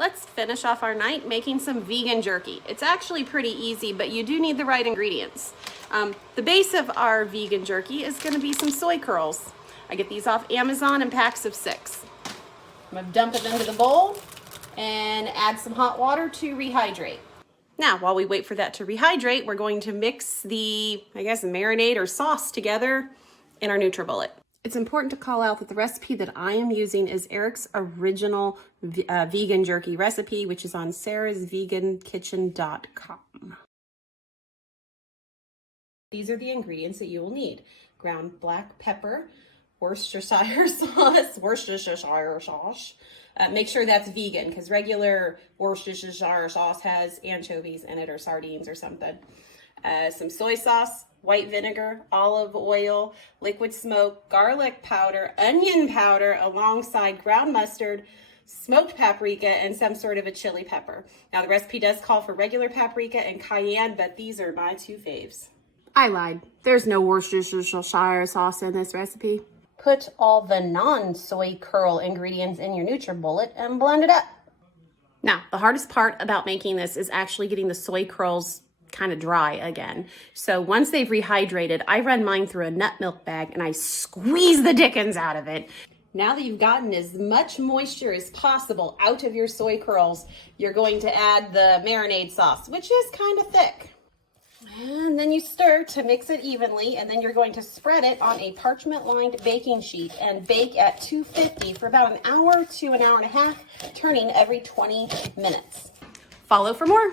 Let's finish off our night making some vegan jerky. It's actually pretty easy, but you do need the right ingredients. The base of our vegan jerky is gonna be some soy curls. I get these off Amazon in packs of 6. I'm gonna dump it into the bowl and add some hot water to rehydrate. Now, while we wait for that to rehydrate, we're going to mix the, marinade or sauce together in our NutriBullet. It's important to call out that the recipe that I am using is Eric's original vegan jerky recipe, which is on sarahsvegankitchen.com. These are the ingredients that you will need. Ground black pepper, Worcestershire sauce. Make sure that's vegan because regular Worcestershire sauce has anchovies in it or sardines or something. Some soy sauce, white vinegar, olive oil, liquid smoke, garlic powder, onion powder, alongside ground mustard, smoked paprika, and some sort of a chili pepper. Now the recipe does call for regular paprika and cayenne, but these are my 2 faves. I lied. There's no Worcestershire sauce in this recipe. Put all the non-soy curl ingredients in your NutriBullet and blend it up. Now, the hardest part about making this is actually getting the soy curls kind of dry again. So once they've rehydrated, I run mine through a nut milk bag and I squeeze the dickens out of it. Now that you've gotten as much moisture as possible out of your soy curls, you're going to add the marinade sauce, which is kind of thick. And then you stir to mix it evenly, and then you're going to spread it on a parchment-lined baking sheet and bake at 250 for about an hour to an hour and a half, turning every 20 minutes. Follow for more.